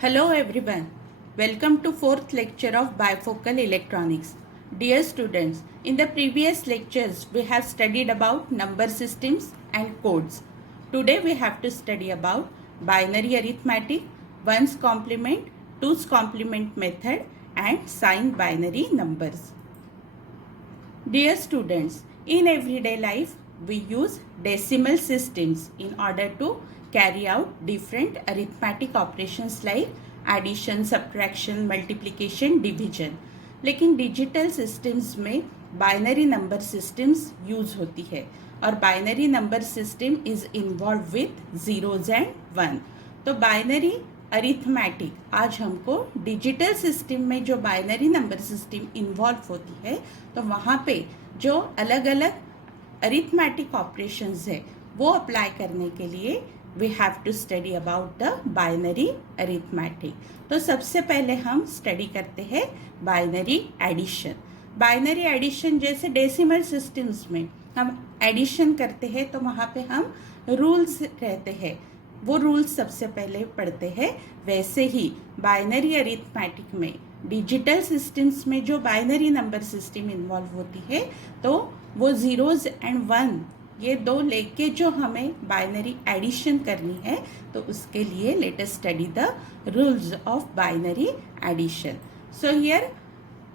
Hello everyone. Welcome to fourth lecture of bifocal electronics. Dear students, in the previous lectures we have studied about number systems and codes. Today we have to study about binary arithmetic, ones complement, twos complement method and signed binary numbers. Dear students, in everyday life we use decimal systems in order to carry out different arithmetic operations like addition, subtraction, multiplication, division. लेकिन digital systems में binary number systems use होती है और binary number system is involve with zeros and one. तो binary arithmetic आज हमको digital system में जो बाइनरी नंबर सिस्टम इन्वॉल्व होती है तो वहाँ पे जो अलग अलग अरिथमेटिक ऑपरेशंस है वो अप्लाई करने के लिए we have to study about the binary arithmetic. तो सबसे पहले हम स्टडी करते हैं बाइनरी एडिशन. बाइनरी एडिशन जैसे डेसिमल सिस्टम्स में हम एडिशन करते हैं तो वहाँ पे हम रूल्स रहते हैं, वो रूल्स सबसे पहले पढ़ते हैं. वैसे ही बाइनरी अरिथमेटिक में डिजिटल सिस्टम्स में जो बाइनरी नंबर सिस्टम इन्वॉल्व होती है तो वो जीरोज एंड वन ये दो लेके जो हमें बाइनरी एडिशन करनी है तो उसके लिए let us study the rules of binary addition. So here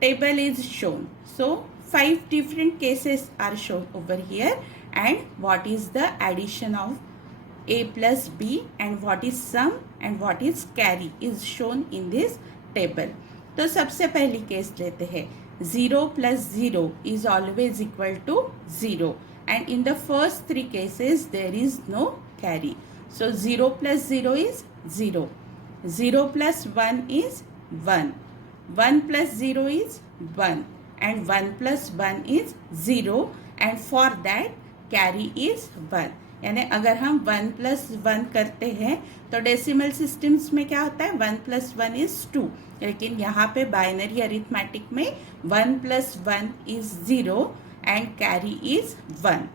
table is shown. So 5 different cases are shown over here and what is the addition of a plus b and what is sum and what is carry is shown in this table. तो सबसे पहली case लेते हैं. 0 plus 0 is always equal to 0 and in the first three cases there is no carry. So 0 plus 0 is 0. 0 plus 1 is 1. 1 plus 0 is 1 and 1 plus 1 is 0 and for that carry is 1. यानी अगर हम 1 plus 1 करते हैं तो decimal systems में क्या होता है 1 plus 1 is 2, लेकिन यहाँ पे बाइनरी अरिथमेटिक में 1 plus 1 is 0 and carry is 1.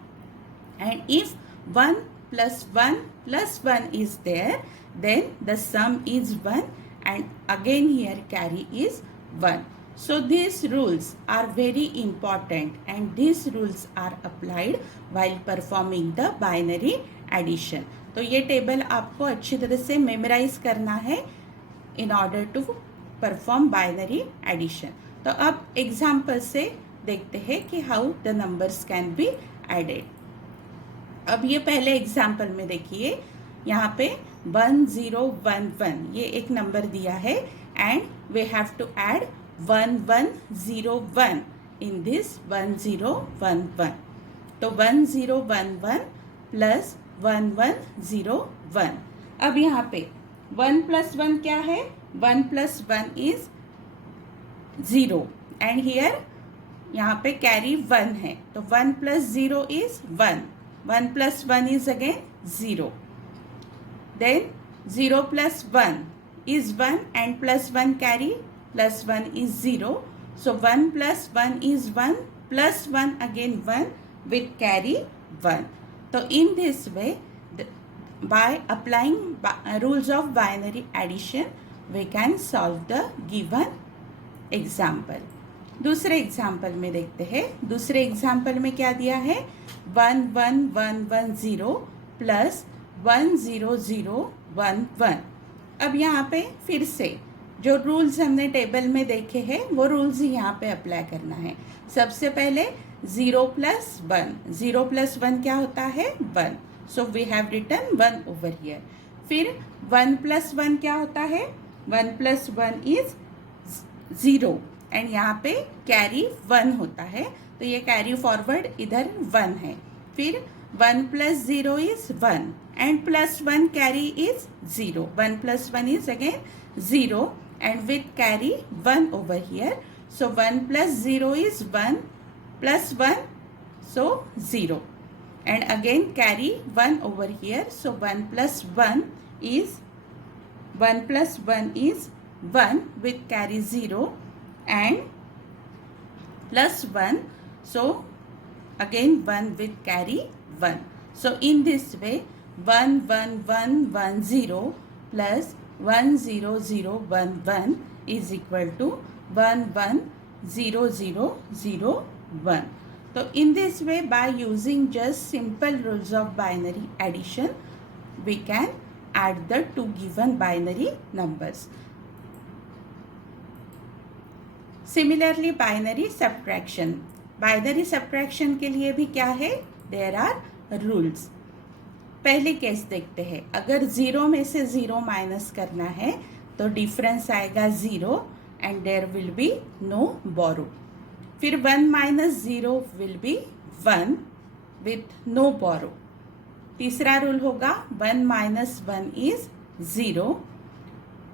And if 1 plus 1 plus 1 is there then the sum is 1 and again here carry is 1. So these rules are very important and these rules are applied while performing the binary addition. तो ये table आपको अच्छी तरह से memorise करना है in order to perform binary addition. तो अब एग्जाम्पल से देखते हैं कि how the numbers can be added. अब ये पहले एग्जाम्पल में देखिए यहाँ पे 1011 ये एक नंबर दिया है and we have to add 1101 in this 1011. तो 1011 प्लस 1101. अब यहाँ पे 1 plus 1 क्या है 1 plus 1 is 0 एंड हियर यहाँ पे कैरी 1 है तो 1 plus 0 is 1. 1 plus 1 is again 0. Then 0 plus 1 is 1 and plus 1 carry plus 1 is 0. So 1 plus 1 is 1 plus 1 again 1 with carry 1. So in this way by applying rules of binary addition we can solve the given example. दूसरे example में देखते हैं. दूसरे example में क्या दिया है 11110 plus 10011. अब यहाँ पे फिर से जो रूल्स हमने टेबल में देखे हैं वो रूल्स ही यहाँ पे अप्लाई करना है. सबसे पहले 0 plus 1. 0 plus 1 क्या होता है 1. So we have written 1 over here. फिर 1 plus 1 क्या होता है 1 plus 1 इज 0 एंड यहाँ पे कैरी 1 होता है तो ये कैरी फॉरवर्ड इधर 1 है. फिर 1 plus 0 is 1 and plus 1 carry is 0. 1 plus 1 is again 0 and with carry 1 over here. So 1 plus 0 is 1 plus 1 so 0 and again carry 1 over here. So 1 plus 1 is 1 plus 1 is 1 with carry 0 and plus 1 so again 1 with carry 1. So in this way 11110 plus 10011 is equal to 110001. So in this way, by using just simple rules of binary addition, we can add the two given binary numbers. Similarly, binary subtraction. Binary subtraction के लिए भी क्या है? There are rules. पहले case देखते हैं. अगर 0 में से 0 माइनस करना है तो डिफरेंस आएगा 0 and there will be no borrow. फिर 1 minus 0 will be 1 with no borrow. तीसरा रूल होगा 1 माइनस 1 इज 0.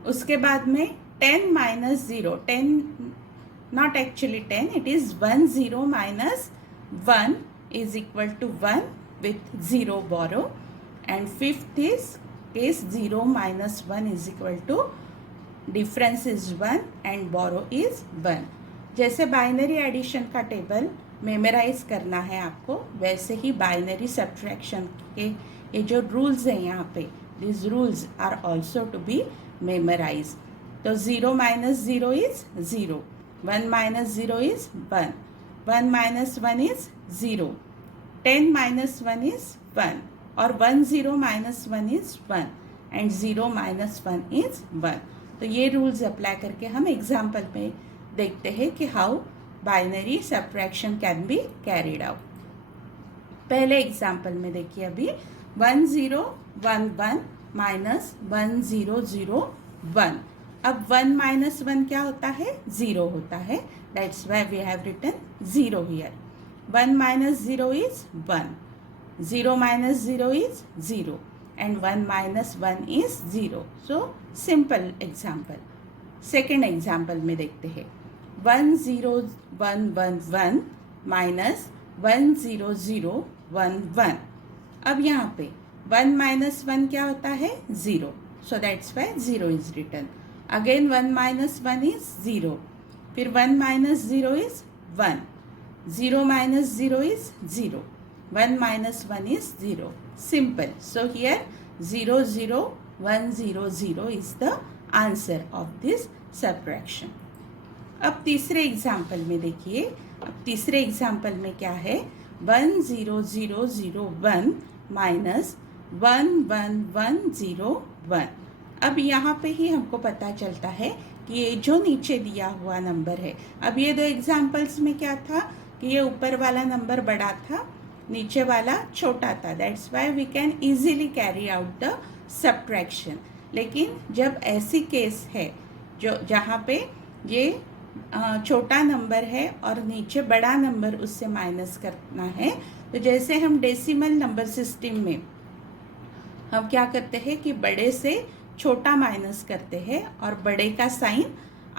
उसके बाद में 10 minus 0, 10 not actually 10, it is 1 0 minus 1 is equal to 1 with 0 borrow. And fifth is case 0 minus 1 is equal to difference is 1 and borrow is 1. जैसे binary addition का table memorise करना है आपको, वैसे ही बाइनरी सब्ट्रैक्शन के ये जो रूल्स हैं यहाँ पे, this rules are also to be memorize. तो 0 minus 0 is 0, 1 minus 0 is 1, 1 minus 1 is 0, 10 minus 1 is 1 और 1 0 minus 1 is 1 and 0 minus 1 is 1. तो ये रूल्स अप्लाई करके हम एग्जाम्पल में देखते हैं कि how binary subtraction can be carried out. पहले एग्जाम्पल में देखिए अभी 1011 माइनस 1001. अब 1 माइनस 1 क्या होता है? 0 होता है. That's why we have written 0 here. 1 minus 0 is 1, 0 minus 0 is 0 and 1 minus 1 is 0. So simple example. Second example में देखते हैं 10111 माइनस 10011. अब यहाँ पे 1 माइनस 1 क्या होता है? 0. So that's why 0 is written. Again 1 minus 1 is 0. फिर 1 minus 0 is 1. 0 minus 0 is 0. 1 minus 1 is 0. Simple. So here 0 0 1 0 0 is the answer of this subtraction. अब तीसरे एग्जाम्पल में देखिए. अब तीसरे एग्जाम्पल में क्या है? 10001 माइनस 11101. अब यहाँ पे ही हमको पता चलता है कि ये जो नीचे दिया हुआ नंबर है, अब ये दो एग्जाम्पल्स में क्या था कि ये ऊपर वाला नंबर बड़ा था, नीचे वाला छोटा था. That's why we can easily carry out the subtraction. लेकिन जब ऐसी केस है जो जहाँ पे ये छोटा नंबर है और नीचे बड़ा नंबर उससे माइनस करना है, तो जैसे हम डेसिमल नंबर सिस्टम में हम क्या करते हैं कि बड़े से छोटा माइनस करते हैं और बड़े का साइन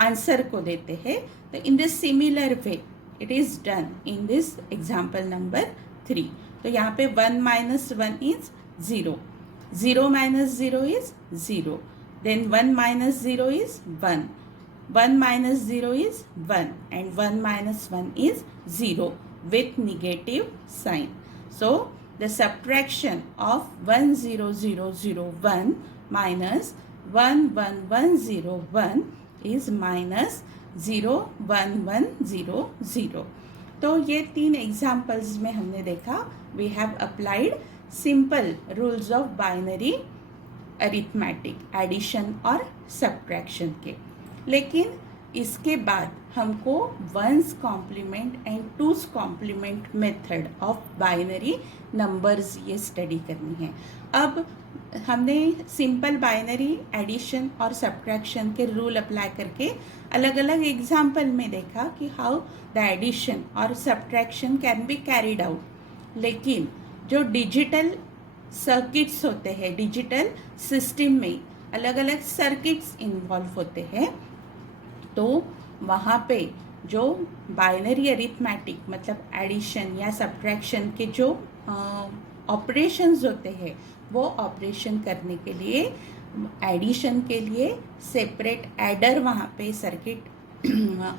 आंसर को देते हैं. तो in this similar way it is done in this example number 3. तो यहाँ पे 1 minus 1 is 0, 0 minus 0 is 0, then 1 minus 0 is 1, 1 minus 0 is 1 and 1 minus 1 is 0 with negative sign. So the subtraction of 10001 minus 11101 is minus 01100. तो ये तीन examples में हमने देखा we have applied simple rules of binary arithmetic addition और subtraction के. लेकिन इसके बाद हमको one's complement and two's complement method of binary numbers ये स्टडी करनी है. अब हमने सिंपल बाइनरी एडिशन और सब्ट्रैक्शन के रूल अप्लाई करके अलग अलग एग्जाम्पल में देखा कि हाउ द एडिशन और subtraction can be carried out. लेकिन जो डिजिटल सर्किट्स होते हैं, डिजिटल सिस्टम में अलग अलग सर्किट्स इन्वॉल्व होते हैं, तो वहाँ पे जो बाइनरी अरिथमेटिक मतलब एडिशन या सब्ट्रैक्शन के जो ऑपरेशंस होते हैं, वो ऑपरेशन करने के लिए एडिशन के लिए सेपरेट एडर वहाँ पे सर्किट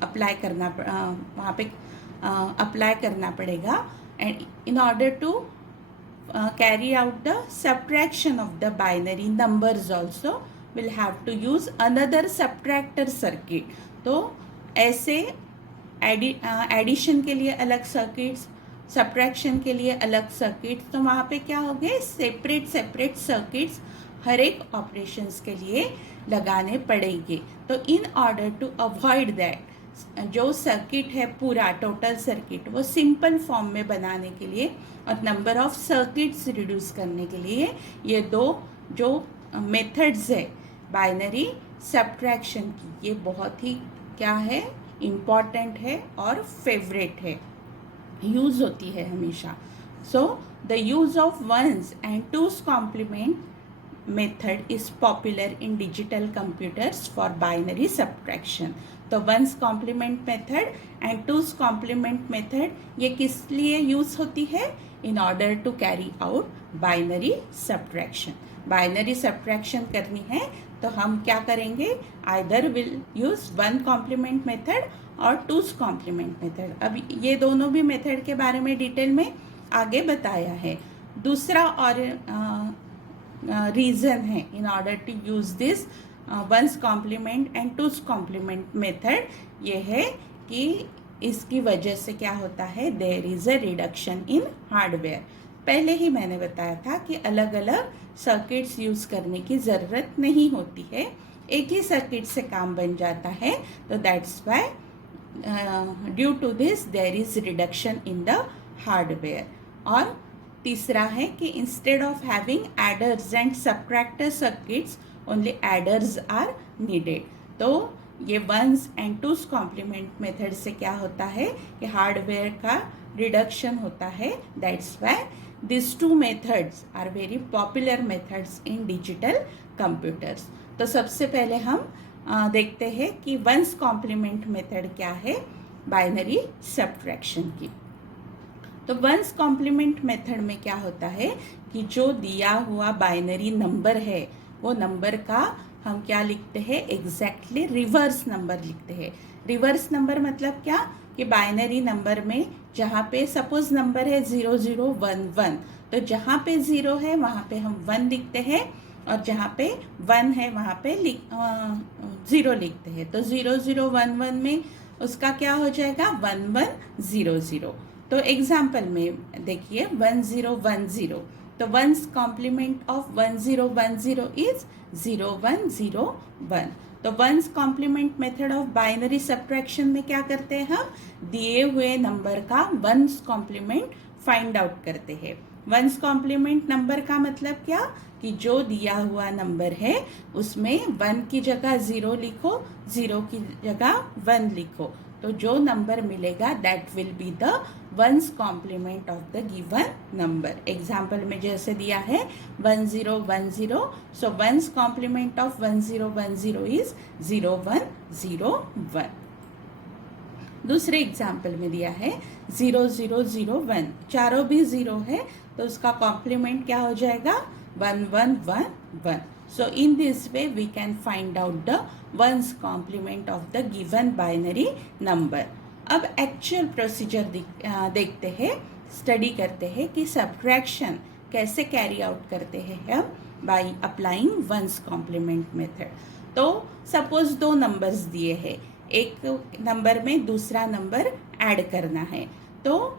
अप्लाई करना पड़ेगा. And in order to carry out the subtraction of the binary numbers also we'll have to use another subtractor circuit. तो ऐसे एडिशन के लिए अलग सर्किट्स, सब्ट्रैक्शन के लिए अलग सर्किट्स, तो वहाँ पे क्या हो गए, सेपरेट सर्किट्स हर एक ऑपरेशंस के लिए लगाने पड़ेंगे. तो in order to avoid that, जो सर्किट है पूरा टोटल सर्किट वो सिंपल फॉर्म में बनाने के लिए और नंबर ऑफ सर्किट्स रिड्यूस करने के लिए ये दो जो मेथड्स है बाइनरी सब्ट्रैक्शन की, ये बहुत ही क्या है, इम्पॉर्टेंट है और फेवरेट है, यूज होती है हमेशा. So the use of one's and two's complement method is popular in digital computers for binary subtraction. तो one's complement method and two's complement method ये किस लिए यूज होती है, in order to carry out binary subtraction. Binary subtraction करनी है तो हम क्या करेंगे, either will use one complement method और टूज कॉम्प्लीमेंट मेथड. अब ये दोनों भी मेथड के बारे में डिटेल में आगे बताया है. दूसरा और रीज़न है in order to use this one's complement and two's complement method, ये है कि इसकी वजह से क्या होता है, there is a reduction in hardware. पहले ही मैंने बताया था कि अलग अलग सर्किट्स यूज करने की ज़रूरत नहीं होती है, एक ही सर्किट से काम बन जाता है. तो that's why due to this there is reduction in the hardware. और तीसरा है कि instead of having adders and subtractor circuits only adders are needed. तो ये one's and two's complement method से क्या होता है कि हार्डवेयर का रिडक्शन होता है. That's why this two methods are very popular methods in digital computers. तो सबसे पहले हम देखते हैं कि वंस कॉम्प्लीमेंट मेथड क्या है बाइनरी सब्ट्रैक्शन की. तो वंस कॉम्प्लीमेंट मेथड में क्या होता है कि जो दिया हुआ बाइनरी नंबर है वो नंबर का हम क्या लिखते हैं, एग्जैक्टली रिवर्स नंबर लिखते हैं. रिवर्स नंबर मतलब क्या कि बाइनरी नंबर में जहाँ पे सपोज नंबर है 0011, तो जहाँ पे 0 है वहाँ पे हम 1 लिखते हैं और जहाँ पे 1 है वहाँ पे 0 लिखते हैं. तो 0011 में उसका क्या हो जाएगा, 1100. तो एग्जाम्पल में देखिए 1010, तो वंस कॉम्प्लीमेंट ऑफ 1010 इज 0101. तो one's complement method of binary subtraction में क्या करते हैं, हम दिए हुए नंबर का वंस कॉम्प्लीमेंट फाइंड आउट करते हैं. वंस कॉम्प्लीमेंट नंबर का मतलब क्या कि जो दिया हुआ नंबर है उसमें 1 की जगह 0 लिखो, 0 की जगह 1 लिखो, तो जो नंबर मिलेगा that will be the one's complement of the given number. Example में जैसे दिया है 1010, so one's complement of 1010 is 0101. दूसरे एग्जाम्पल में दिया है 0001, चारों भी 0 है तो उसका कॉम्प्लीमेंट क्या हो जाएगा, 1111. So in this way we can find out the ones complement of the given binary number. अब एक्चुअल प्रोसीजर देखते हैं, स्टडी करते हैं कि सब्ट्रैक्शन कैसे कैरी आउट करते हैं हम by applying one's complement method. तो सपोज 2 नंबर्स दिए हैं, एक नंबर में दूसरा नंबर ऐड करना है, तो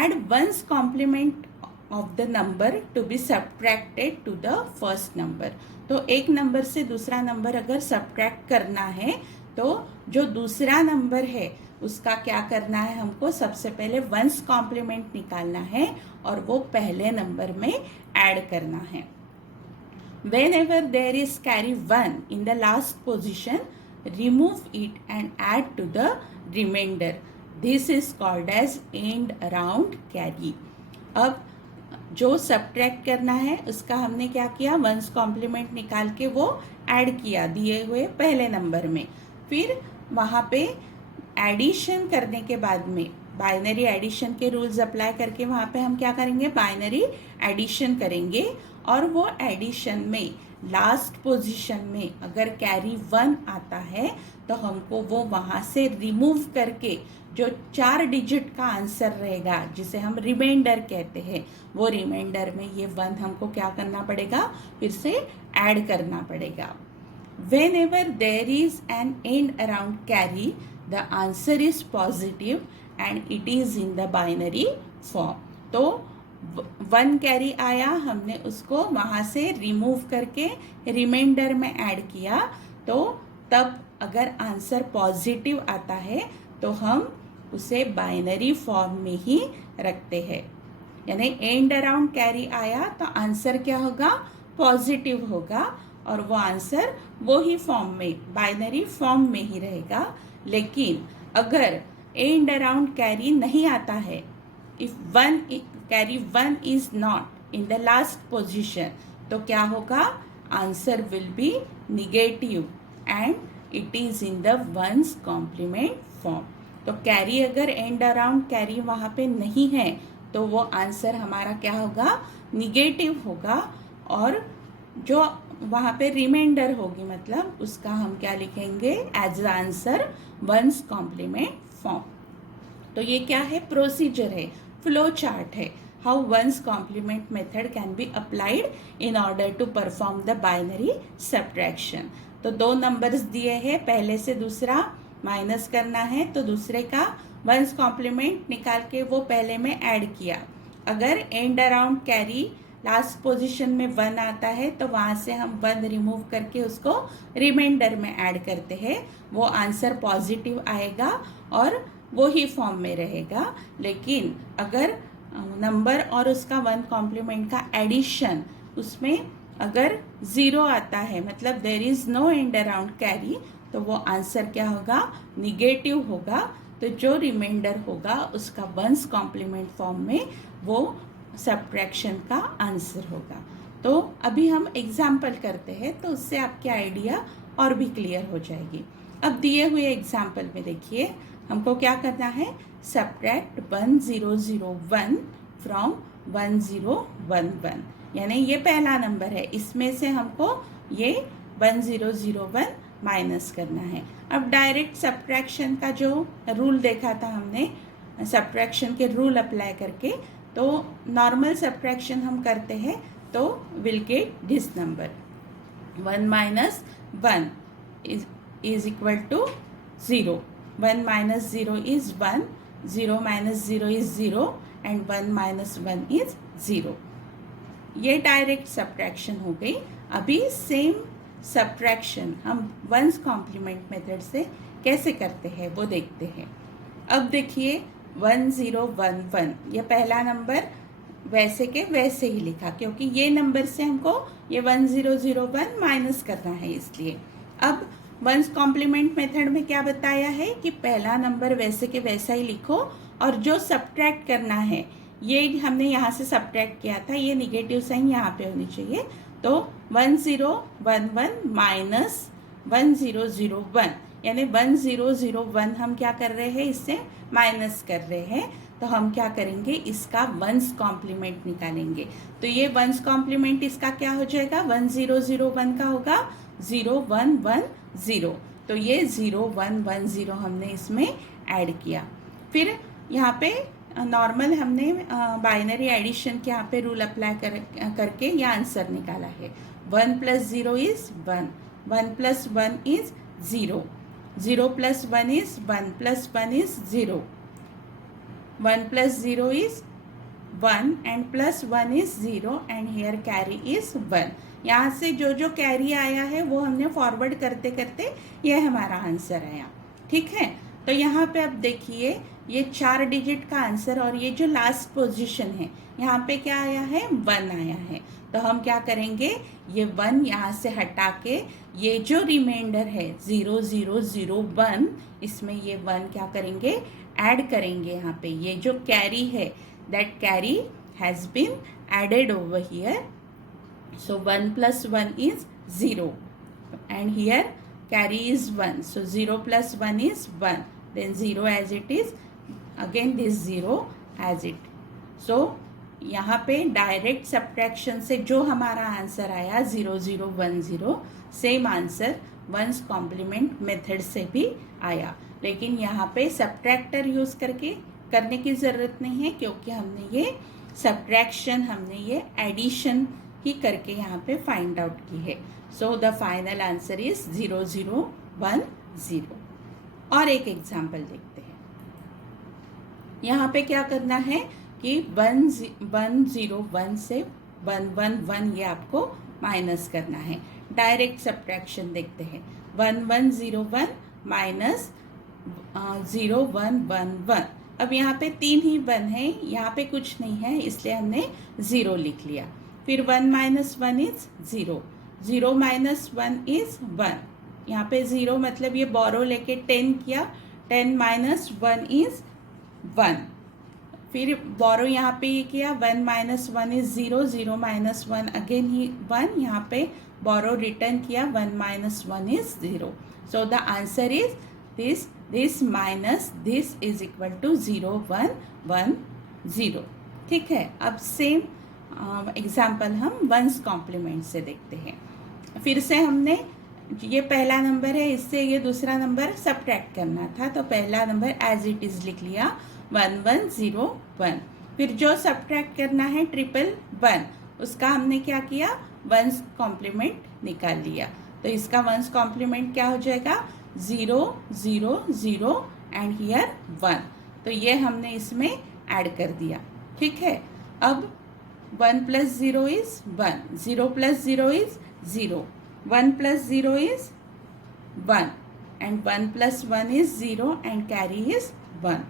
add one's complement of the number to be subtracted to the first number. तो एक नंबर से दूसरा नंबर अगर सब्ट्रैक्ट करना है तो जो दूसरा नंबर है उसका क्या करना है, हमको सबसे पहले वंस कॉम्प्लीमेंट निकालना है और वो पहले नंबर में ऐड करना है. Whenever there is carry 1 in the last position, remove it and add to the remainder. This is called as end around carry. अब जो सब्ट्रैक्ट करना है उसका हमने क्या किया, वंस कॉम्प्लीमेंट निकाल के वो ऐड किया दिए हुए पहले नंबर में. फिर वहाँ पे एडिशन करने के बाद में बाइनरी एडिशन के रूल्स अप्लाई करके वहाँ पे हम क्या करेंगे, बाइनरी एडिशन करेंगे और वो एडिशन में लास्ट पोजीशन में अगर कैरी 1 आता है तो हमको वो वहाँ से रिमूव करके जो 4 डिजिट का आंसर रहेगा जिसे हम रिमाइंडर कहते हैं, वो रिमाइंडर में ये 1 हमको क्या करना पड़ेगा, फिर से ऐड करना पड़ेगा. Whenever there is an end around carry, the answer is positive and it is in the binary form. तो 1 कैरी आया, हमने उसको वहाँ से रिमूव करके रिमाइंडर में ऐड किया, तो तब अगर आंसर पॉजिटिव आता है तो हम उसे बाइनरी फॉर्म में ही रखते हैं. यानी एंड अराउंड कैरी आया तो आंसर क्या होगा, पॉजिटिव होगा, और वो आंसर वो ही फॉर्म में, बाइनरी फॉर्म में ही रहेगा. लेकिन अगर एंड अराउंड कैरी नहीं आता है, if carry 1 is not in the last position, तो क्या होगा, answer will be negative and it is in the 1's complement form. तो कैरी अगर एंड अराउंड कैरी वहाँ पे नहीं है तो वो आंसर हमारा क्या होगा, निगेटिव होगा, और जो वहाँ पे रिमाइंडर होगी मतलब उसका हम क्या लिखेंगे, as answer 1's complement form. तो ये क्या है, प्रोसीजर है, फ्लो चार्ट है, how 1's complement method can be applied in order to perform the binary subtraction. तो 2 नंबर्स दिए हैं, पहले से दूसरा माइनस करना है, तो दूसरे का 1's कॉम्प्लीमेंट निकाल के वो पहले में ऐड किया. अगर end around carry last position में 1 आता है तो वहाँ से हम 1 रिमूव करके उसको रिमाइंडर में ऐड करते हैं, वो आंसर पॉजिटिव आएगा और वो ही फॉर्म में रहेगा. लेकिन अगर नंबर और उसका 1 कॉम्प्लीमेंट का एडिशन, उसमें अगर 0 आता है, मतलब there is no end around carry, तो वो आंसर क्या होगा, निगेटिव होगा. तो जो रिमाइंडर होगा उसका 1's कॉम्प्लीमेंट फॉर्म में वो सब्ट्रैक्शन का आंसर होगा. तो अभी हम एग्जाम्पल करते हैं तो उससे आपकी आइडिया और भी क्लियर हो जाएगी. अब दिए हुए एग्जाम्पल में देखिए, हमको क्या करना है, सब्ट्रैक्ट 1001 फ्रॉम 1011. यानी ये पहला नंबर है, इसमें से हमको ये 1001 माइनस करना है. अब डायरेक्ट सब्ट्रैक्शन का जो रूल देखा था हमने, सब्ट्रैक्शन के रूल अप्लाई करके, तो नॉर्मल सब्ट्रैक्शन हम करते हैं तो will get this number 1 minus 1 is equal to 0. 1 minus 0 is 1, 0 minus 0 is 0 and 1 minus 1 is 0. ये डायरेक्ट सब्ट्रैक्शन हो गई. अभी सेम सब्ट्रैक्शन हम 1's कॉम्प्लीमेंट मेथड से कैसे करते हैं वो देखते हैं. अब देखिए 1011, ये पहला नंबर वैसे के वैसे ही लिखा, क्योंकि ये नंबर से हमको ये 1001 माइनस करना है, इसलिए. अब 1's कॉम्प्लीमेंट मेथड में क्या बताया है कि पहला नंबर वैसे के वैसा ही लिखो, और जो सब्ट्रैक्ट करना है, ये हमने यहाँ से सब्ट्रैक्ट किया था, ये निगेटिव साइन यहाँ पे होनी चाहिए. तो 1011 माइनस 1001, यानी 1001 हम क्या कर रहे हैं, इससे माइनस कर रहे हैं. तो हम क्या करेंगे, इसका 1's कॉम्प्लीमेंट निकालेंगे. तो ये 1's कॉम्प्लीमेंट इसका क्या हो जाएगा, 1001 का होगा 0110. तो ये 0110 हमने इसमें ऐड किया. फिर यहाँ पे नॉर्मल हमने बाइनरी एडिशन के यहाँ पे रूल अप्लाई करके ये आंसर निकाला है. 1 plus 0 is 1, 1 plus 1 is 0, 0 plus 1 is 1 plus 1 is 0, 1 plus 0 is 1 and plus 1 is 0 and here carry is 1. यहाँ से जो जो कैरी आया है वो हमने फॉरवर्ड करते करते ये हमारा आंसर आया. ठीक है, तो यहाँ पे अब देखिए ये 4 डिजिट का आंसर, और ये जो लास्ट पोजीशन है यहाँ पे क्या आया है, 1 आया है. तो हम क्या करेंगे, ये 1 यहाँ से हटा के ये जो रिमाइंडर है 0001, इसमें ये 1 क्या करेंगे, ऐड करेंगे. यहाँ पे ये जो कैरी है, that carry has been added over here. So 1 plus 1 is 0 and here carry is 1. So 0 plus 1 is 1. Then 0 as it is. Again this 0 as it. So यहाँ पे डायरेक्ट सब्ट्रैक्शन से जो हमारा आंसर आया 0010, same answer 1's complement method से भी आया. लेकिन यहाँ पे सब्ट्रैक्टर यूज़ करके करने की ज़रूरत नहीं है, क्योंकि हमने ये सब्ट्रैक्शन, हमने ये एडिशन ही करके यहाँ पे फाइंड आउट की है। So the final answer is 0010। और एक एग्जाम्पल देखते हैं। यहाँ पे क्या करना है कि 101 से 111 ये आपको माइनस करना है। डायरेक्ट सब्ट्रैक्शन देखते हैं। 1101 माइनस 0111। अब यहाँ पे 3 ही 1 है, यहाँ पे कुछ नहीं है, इसलिए हमने 0 लिख लिया। फिर 1 माइनस 1 इज 0, 0 माइनस 1 इज 1। यहाँ पे 0 मतलब ये बोरो लेके 10 किया, 10 माइनस 1 इज 1। फिर बोरो यहाँ पे ये किया, 1 माइनस 1 इज 0, 0 माइनस 1 अगेन ही 1। यहाँ पे बोरो रिटर्न किया, 1 minus 1 is 0। So the answer is this minus this is equal to 0110। ठीक है। अब सेम एग्जाम्पल हम वंस कॉम्प्लीमेंट से देखते हैं। फिर से हमने ये पहला नंबर है, इससे ये दूसरा नंबर सब्ट्रैक्ट करना था, तो पहला नंबर एज इट इज लिख लिया 1101। फिर जो सब्ट्रैक्ट करना है 111, उसका हमने क्या किया, वंस कॉम्प्लीमेंट निकाल लिया। तो इसका वंस कॉम्प्लीमेंट क्या हो जाएगा, 0 0 0 एंड हियर 1। तो ये हमने इसमें ऐड कर दिया। ठीक है। अब 1 plus 0 is 1, 0 plus 0 is 0, 1 plus 0 is 1 and 1 plus 1 is 0 and carry is 1।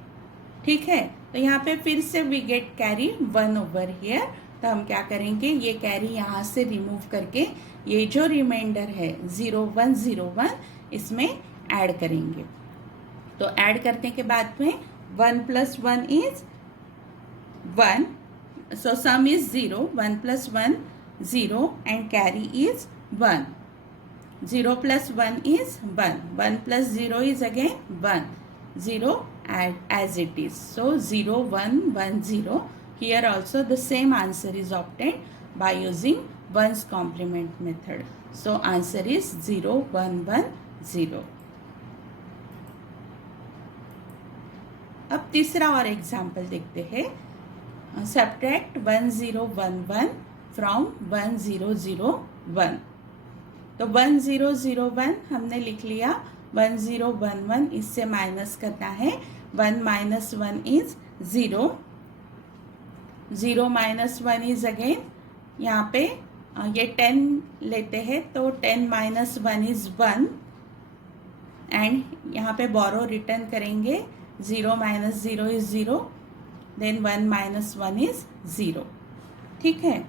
ठीक है। तो यहाँ पे फिर से we get carry 1 over here. तो हम क्या करेंगे, ये कैरी यहाँ से रिमूव करके ये जो रिमाइंडर है 0101 इसमें ऐड करेंगे। तो ऐड करने के बाद में 1 plus 1 is 1, so some is 0, 1 plus 1 0 and carry is 1, 0 plus 1 is 1, 1 plus 0 is again 1, 0 add as it is. So 0110. Here also the same answer is obtained by using ones complement method. So answer is 0110. अब तीसरा और example देखते हैं। Subtract 1011 from 1001। तो 1001 हमने लिख लिया, 1011 इससे माइनस करना है। 1 minus 1 is 0, 0 minus 1 is again, यहाँ पे ये 10 लेते हैं तो 10 माइनस 1 इज 1 एंड यहाँ पे बोरो रिटर्न करेंगे, 0 minus 0 is 0, then 1 minus 1 is 0। ठीक है।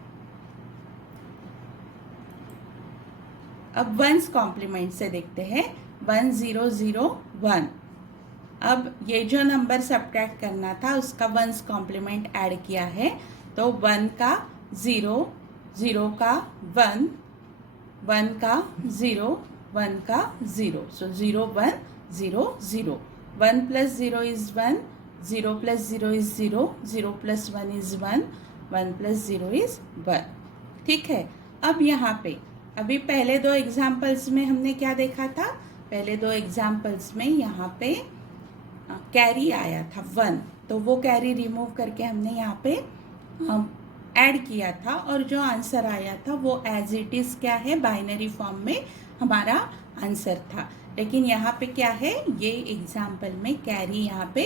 अब वंस कॉम्प्लीमेंट से देखते हैं। 1001। अब ये जो नंबर सब्ट्रैक्ट करना था उसका वंस कॉम्प्लीमेंट ऐड किया है। तो 1 का 0, 0 का 1, 1 का 0, 1 का 0, सो 0 1 0 0। 1 प्लस 0 इज 1, 0 प्लस 0 इज 0, 0 प्लस 1 इज 1, 1 प्लस 0 इज 1। ठीक है। अब यहाँ पे अभी पहले दो एग्जाम्पल्स में हमने क्या देखा था, पहले दो एग्जाम्पल्स में यहाँ पे कैरी आया था 1, तो वो कैरी रिमूव करके हमने यहाँ पे ऐड किया था और जो आंसर आया था वो एज इट इज क्या है, बाइनरी फॉर्म में हमारा आंसर था। लेकिन यहाँ पे क्या है, ये एग्जाम्पल में कैरी यहाँ पे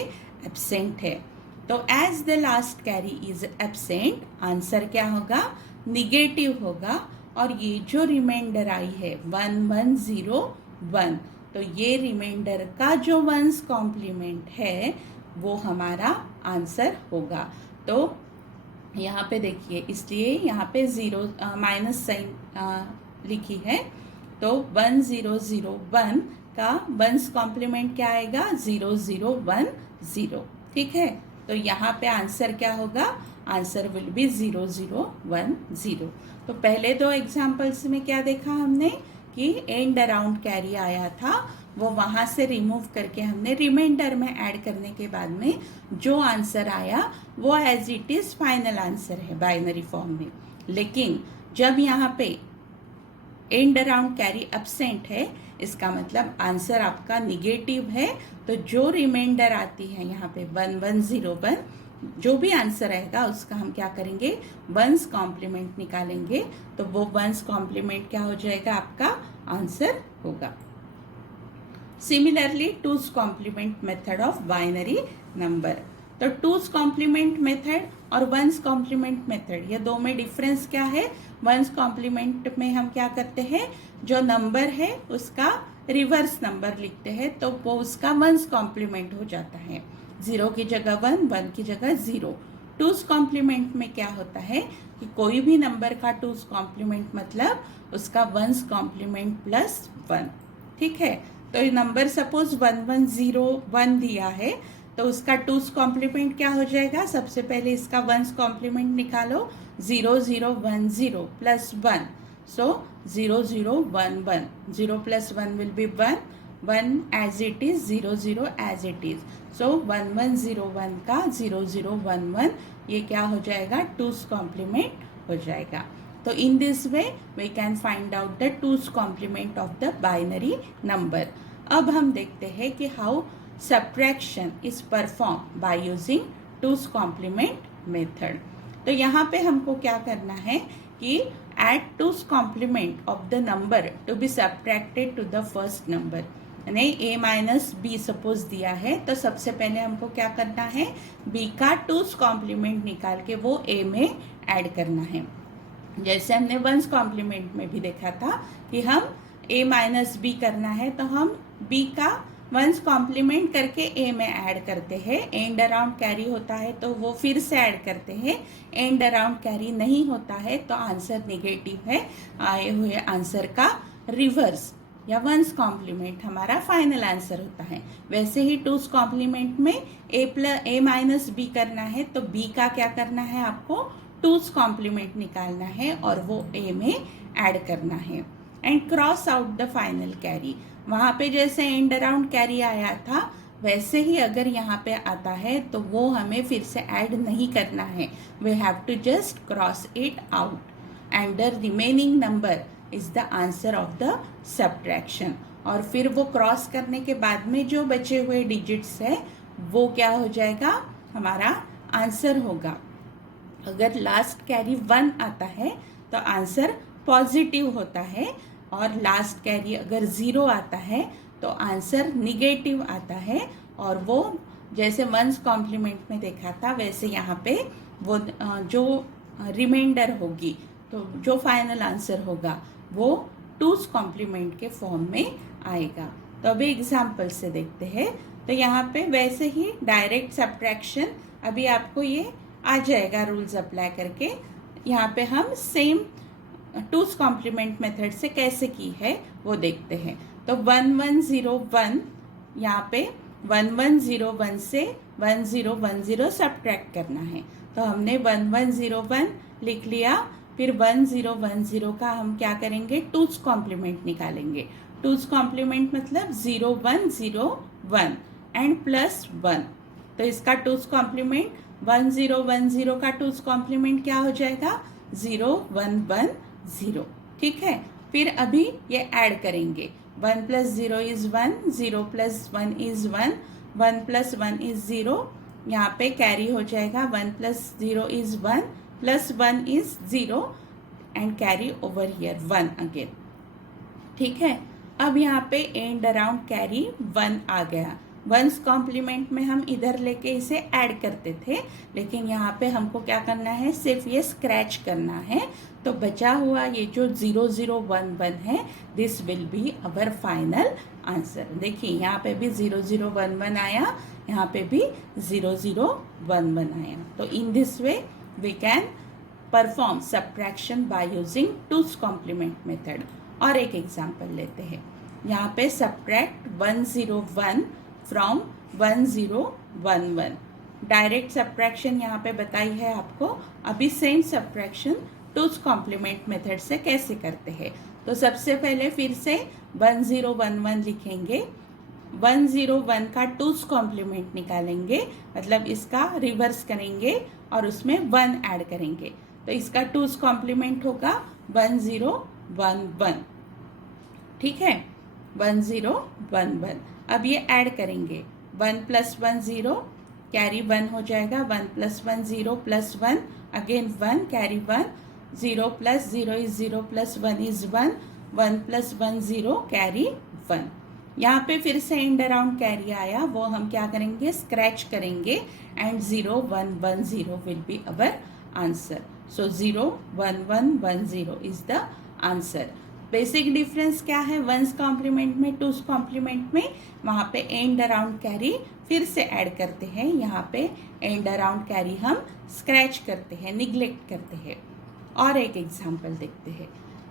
एब्सेंट है। तो as the last carry is absent, answer क्या होगा, निगेटिव होगा। और ये जो रिमाइंडर आई है 1101, तो ये रिमाइंडर का जो वंस कॉम्प्लीमेंट है वो हमारा आंसर होगा। तो यहाँ पे देखिए, इसलिए यहाँ पे 0 माइनस साइन लिखी है। तो 1001 का वंस कॉम्प्लीमेंट क्या आएगा, 0010। ठीक है। तो यहाँ पे आंसर क्या होगा, आंसर विल बी 0010। तो पहले दो एग्जाम्पल्स में क्या देखा हमने कि एंड अराउंड कैरी आया था, वो वहाँ से रिमूव करके हमने रिमाइंडर में ऐड करने के बाद में जो आंसर आया वो as it is final answer है बाइनरी फॉर्म में। लेकिन जब यहाँ पे एंड अराउंड कैरी एब्सेंट है, इसका मतलब आंसर आपका निगेटिव है। तो जो रिमाइंडर आती है यहाँ पे 1101, जो भी आंसर आएगा उसका हम क्या करेंगे, वंस कॉम्प्लीमेंट निकालेंगे, तो वो वंस कॉम्प्लीमेंट क्या हो जाएगा, आपका आंसर होगा। Similarly two's complement method of binary number. तो टूज कॉम्प्लीमेंट मेथड और वंस कॉम्प्लीमेंट मेथड, ये दो में डिफरेंस क्या है। वंस कॉम्प्लीमेंट में हम क्या करते हैं, जो नंबर है उसका रिवर्स नंबर लिखते हैं, तो वो उसका वंस कॉम्प्लीमेंट हो जाता है। 0 की जगह 1, 1 की जगह 0। टूज कॉम्प्लीमेंट में क्या होता है कि कोई भी नंबर का टूज कॉम्प्लीमेंट मतलब उसका वंस कॉम्प्लीमेंट प्लस 1। ठीक है, तो ये नंबर सपोज 1101 दिया है, तो उसका टूज कॉम्प्लीमेंट क्या हो जाएगा, सबसे पहले इसका वंस कॉम्प्लीमेंट निकालो, 0010 प्लस 1, सो 0011, 0 प्लस 1 will be 1, 1 as it is, 00 as it is, so 1101 का 0011 ये क्या हो जाएगा, टूज कॉम्प्लीमेंट हो जाएगा। तो in this way we can find out the two's complement of the binary number. अब हम देखते हैं कि how subtraction is performed by using two's complement method. तो यहाँ पे हमको क्या करना है कि add two's complement of the number to be subtracted to the first number. यानी a माइनस बी सपोज दिया है, तो सबसे पहले हमको क्या करना है, b का टूज कॉम्प्लीमेंट निकाल के वो a में ऐड करना है। जैसे हमने वंस कॉम्प्लीमेंट में भी देखा था कि हम a माइनस बी करना है, तो हम b का वंस कॉम्प्लीमेंट करके a में ऐड करते हैं। एंड अराउंड कैरी होता है तो वो फिर से ऐड करते हैं, एंड अराउंड कैरी नहीं होता है तो आंसर निगेटिव है, आए हुए आंसर का रिवर्स या वंस कॉम्प्लीमेंट हमारा फाइनल आंसर होता है। वैसे ही टूज कॉम्प्लीमेंट में a माइनस बी करना है, तो b का क्या करना है, आपको टूज कॉम्प्लीमेंट निकालना है और वो a में ऐड करना है। And cross out the final carry, वहाँ पे जैसे एंड अराउंड कैरी आया था वैसे ही अगर यहाँ पे आता है तो वो हमें फिर से ऐड नहीं करना है, we have to just cross it out and the remaining number is the answer of the subtraction. और फिर वो क्रॉस करने के बाद में जो बचे हुए डिजिट्स है वो क्या हो जाएगा, हमारा आंसर होगा। अगर लास्ट कैरी 1 आता है तो आंसर पॉजिटिव होता है, और लास्ट कैरी अगर 0 आता है तो आंसर निगेटिव आता है। और वो जैसे वंस कॉम्प्लीमेंट में देखा था वैसे यहाँ पे वो जो रिमाइंडर होगी, तो जो फाइनल आंसर होगा वो टूज कॉम्प्लीमेंट के फॉर्म में आएगा। तो अभी एग्जाम्पल से देखते हैं। तो यहाँ पे वैसे ही डायरेक्ट सब्ट्रैक्शन अभी आपको ये आ जाएगा रूल्स अप्लाई करके। यहाँ पे हम सेम टूज कॉम्प्लीमेंट मेथड से कैसे की है वो देखते हैं। तो 1101 यहाँ पे 1101 से 1010 सब्ट्रैक्ट करना है, तो हमने 1101 लिख लिया, फिर 1010 का हम क्या करेंगे, टूज कॉम्प्लीमेंट निकालेंगे। टूज कॉम्प्लीमेंट मतलब 0101 एंड प्लस 1, तो इसका टूज कॉम्प्लीमेंट 1010 का टूज कॉम्प्लीमेंट क्या हो जाएगा, 0110। ठीक है, फिर अभी ये ऐड करेंगे, 1 प्लस 0 इज 1, 0 प्लस 1 इज 1, 1 प्लस 1 इज 0, यहाँ पे कैरी हो जाएगा 1 plus 0 is 1 plus 1 is 0 and carry over here 1 again. ठीक है, अब यहाँ पे एंड अराउंड कैरी 1 आ गया। वंस कॉम्प्लीमेंट में हम इधर लेके इसे ऐड करते थे, लेकिन यहाँ पे हमको क्या करना है, सिर्फ ये स्क्रैच करना है। तो बचा हुआ ये जो 0011 है, this will be our final answer. देखिए यहाँ पे भी 0011 आया, यहाँ पे भी 0011 आया। तो in this way we can perform subtraction by using two's complement method. और एक एग्जाम्पल लेते हैं, यहाँ पे सब्ट्रैक्ट 101 फ्रॉम 1011। डायरेक्ट सब्ट्रैक्शन यहाँ पे बताई है आपको। अभी same subtraction two's complement method से कैसे करते हैं। तो सबसे पहले फिर से 1011 लिखेंगे, 101 का टूज कॉम्प्लीमेंट निकालेंगे, मतलब इसका रिवर्स करेंगे और उसमें 1 ऐड करेंगे, तो इसका टूज कॉम्प्लीमेंट होगा 1011। ठीक है, 1011। अब ये ऐड करेंगे, 1 प्लस 1 0, कैरी 1 हो जाएगा, 1 प्लस 1 0 प्लस 1 अगेन 1 कैरी 1, 0 प्लस 0 इज 0 प्लस 1 इज 1, 1 प्लस 1 0 कैरी 1। यहाँ पे फिर से एंड अराउंड कैरी आया, वो हम क्या करेंगे, स्क्रैच करेंगे and 0 1 1 0 will be our answer. So 0 1 1 1 0 is the answer. Basic difference क्या है, वंस कॉम्प्लीमेंट में टूस कॉम्प्लीमेंट में, वहाँ पे एंड अराउंड कैरी फिर से ऐड करते हैं, यहाँ पे एंड अराउंड कैरी हम स्क्रैच करते हैं, निग्लेक्ट करते हैं। और एक एग्जाम्पल देखते हैं,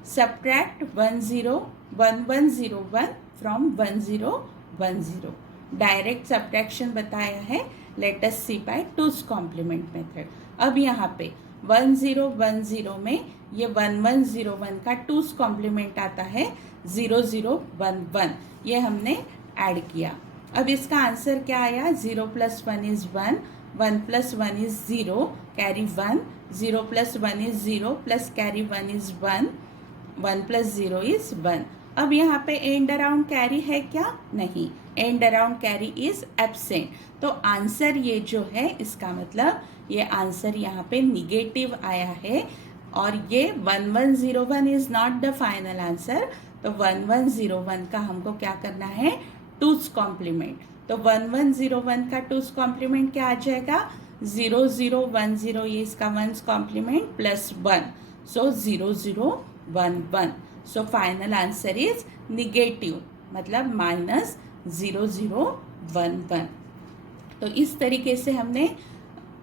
सब्ट्रैक्ट 1 0 1 1 0 1 फ्रॉम 1 0 1 0। डायरेक्ट सब्ट्रैक्शन बताया है, लेट अस सी बाय टूस कॉम्प्लीमेंट मेथड। अब यहाँ पे 1 0 1 0 में ये 1 1 0 1 का टूस कॉम्प्लीमेंट आता है 0 0 1 1, ये हमने ऐड किया। अब इसका आंसर क्या आया, 0 प्लस 1 इज 1, 1 प्लस 1 इज 0 कैरी 1, 0 प्लस 1 is 0 plus carry 1 is 1, 1 plus 0 is 1। अब यहाँ पे एंड अराउंड कैरी है क्या, नहीं, and around carry is absent. तो आंसर ये जो है, इसका मतलब ये आंसर यहाँ पे निगेटिव आया है, और ये 1 1 0 1 is not the final answer. तो 1 1 0 1 का हमको क्या करना है, टूस कॉम्प्लीमेंट। तो 1 1 0 1 का टूस कॉम्प्लीमेंट क्या आ जाएगा, 0 0 1 0, ये इसका one's complement plus 1, so 0 0 1 1। So final answer is negative, मतलब माइनस 0 0 1 1। तो इस तरीके से हमने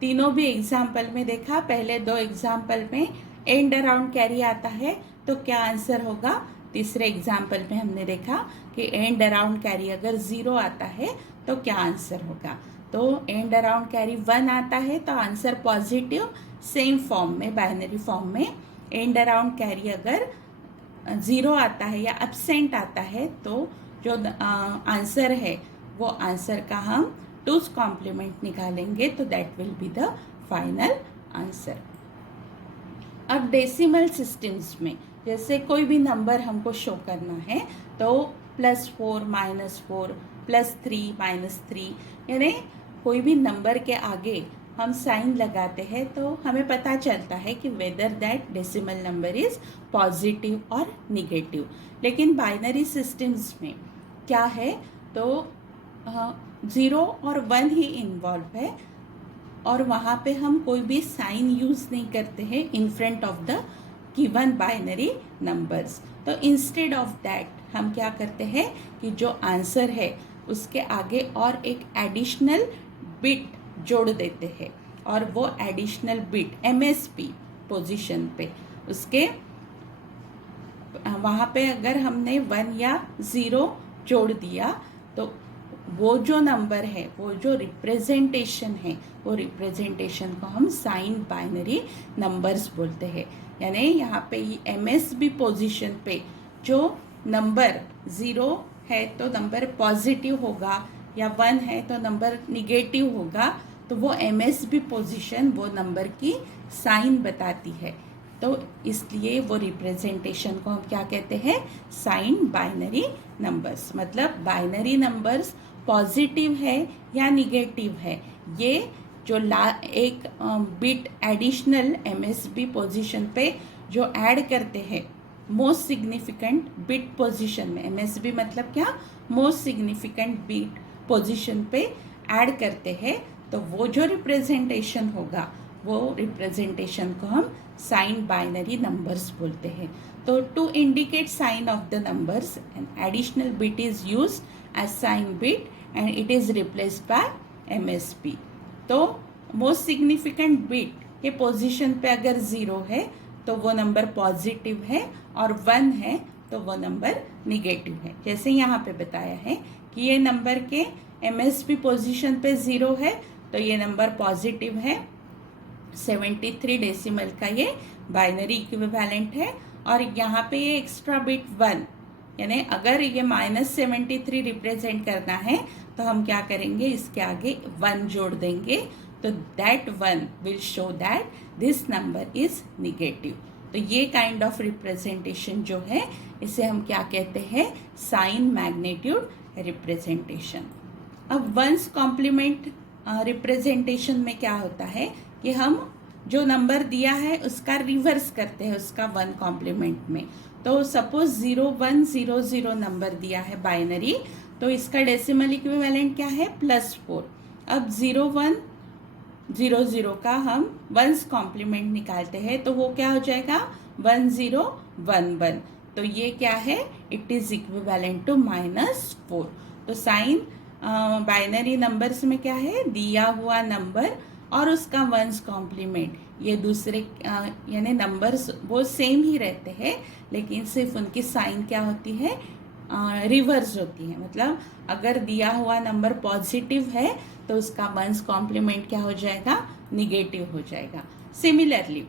तीनों भी एग्जाम्पल में देखा। पहले दो एग्जाम्पल में एंड अराउंड कैरी आता है तो क्या आंसर होगा, तीसरे एग्जाम्पल में हमने देखा कि एंड अराउंड कैरी अगर 0 आता है तो क्या आंसर होगा। तो एंड अराउंड कैरी 1 आता है तो आंसर पॉजिटिव, सेम फॉर्म में, बाइनरी फॉर्म में। एंड अराउंड कैरी अगर 0 आता है या एब्सेंट आता है तो जो आंसर है वो आंसर का हम टूस कॉम्प्लीमेंट निकालेंगे, तो that will be the final answer. अब डेसिमल सिस्टम्स में जैसे कोई भी नंबर हमको शो करना है तो +4 -4 +3 -3, यानी कोई भी नंबर के आगे हम साइन लगाते हैं तो हमें पता चलता है कि whether that decimal number is positive और निगेटिव। लेकिन बाइनरी सिस्टम्स में क्या है, तो 0 और 1 ही इन्वॉल्व है, और वहाँ पे हम कोई भी साइन यूज़ नहीं करते हैं in front of the given binary numbers. तो इंस्टेड ऑफ दैट हम क्या करते हैं कि जो आंसर है उसके आगे और एक एडिशनल बिट जोड़ देते हैं, और वो एडिशनल बिट MSB पोजीशन पे, उसके वहाँ पे अगर हमने 1 या 0 जोड़ दिया तो वो जो नंबर है, वो जो रिप्रेजेंटेशन है, वो रिप्रेजेंटेशन को हम साइन बाइनरी नंबर्स बोलते हैं। यानी यहाँ पे MSB पोजीशन पे जो नंबर 0 है तो नंबर पॉजिटिव होगा, या 1 है तो नंबर निगेटिव होगा, तो वो MSB पोजीशन वो नंबर की साइन बताती है। तो इसलिए वो रिप्रेजेंटेशन को हम क्या कहते हैं, साइन बाइनरी नंबर्स। मतलब बाइनरी नंबर्स पॉजिटिव है या निगेटिव है, ये जो एक बिट एडिशनल MSB पोजीशन पे जो ऐड करते हैं मोस्ट सिग्निफिकेंट बिट पोजीशन में, MSB मतलब क्या, मोस्ट सिग्निफिकेंट बिट पोजीशन पे ऐड करते हैं, तो वो जो रिप्रेजेंटेशन होगा वो रिप्रेजेंटेशन को हम साइन बाइनरी नंबर्स बोलते हैं। तो to indicate sign of the numbers an additional bit is use as sign bit and it is replaced by MSB। तो मोस्ट सिग्निफिकेंट बिट के पोजीशन पे अगर 0 है तो वो नंबर पॉजिटिव है, और 1 है तो वो नंबर निगेटिव है। जैसे यहाँ पे बताया है कि ये नंबर के MSB पोजीशन पे 0 है तो ये नंबर पॉजिटिव है, 73 डेसिमल का ये बाइनरी इक्विवेलेंट है, और यहाँ पे ये एक्स्ट्रा बिट 1, यानी अगर ये -73 रिप्रेजेंट करना है तो हम क्या करेंगे, इसके आगे 1 जोड़ देंगे, तो that 1 will show that this number is negative. तो ये काइंड ऑफ रिप्रेजेंटेशन जो है इसे हम क्या कहते हैं, साइन मैग्नीट्यूड रिप्रेजेंटेशन। अब वंस कॉम्प्लीमेंट रिप्रेजेंटेशन में क्या होता है कि हम जो नंबर दिया है उसका रिवर्स करते हैं उसका 1 कॉम्प्लीमेंट में। तो सपोज 0100 नंबर दिया है बाइनरी, तो इसका डेसिमल इक्विवेलेंट क्या है +4। अब 0100 का हम 1s कॉम्प्लीमेंट निकालते हैं तो वो क्या हो जाएगा 1011। तो ये क्या है, इट इज इक्विवेलेंट टू -4। तो साइन बाइनरी नंबर्स में क्या है, दिया हुआ नंबर और उसका 1s कॉम्प्लीमेंट, ये दूसरे यानी नंबर्स वो सेम ही रहते हैं, लेकिन सिर्फ उनकी साइन क्या होती है, रिवर्स होती है। मतलब अगर दिया हुआ नंबर पॉजिटिव है तो उसका 1s कॉम्प्लीमेंट क्या हो जाएगा, निगेटिव हो जाएगा। सिमिलरली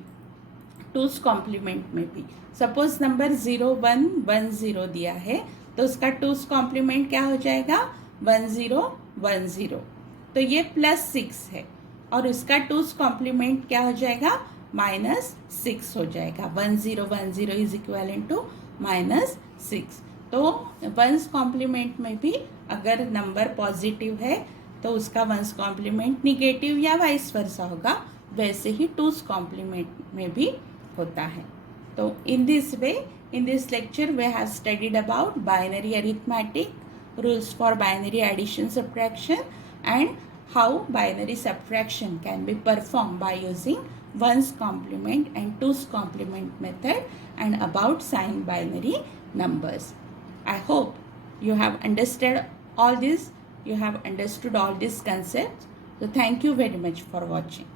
2s कॉम्प्लीमेंट में भी सपोज नंबर 0110 दिया है तो उसका 2s कॉम्प्लीमेंट क्या हो जाएगा 1010। तो ये +6 है और उसका 2s कॉम्प्लीमेंट क्या हो जाएगा -6 हो जाएगा। 1010 इज इक्वलेंट टू -6। तो 1s कॉम्प्लीमेंट में भी अगर नंबर पॉजिटिव है तो उसका 1s कॉम्प्लीमेंट निगेटिव या वाइस वर्सा होगा, वैसे ही 2s कॉम्प्लीमेंट में भी होता है। तो in this way, in this lecture we have studied about binary arithmetic, rules for binary addition subtraction, and how binary subtraction can be performed by using 1s complement and 2s complement method, and about sign binary numbers. I hope you have understood all this, you have understood all these concepts. So thank you very much for watching.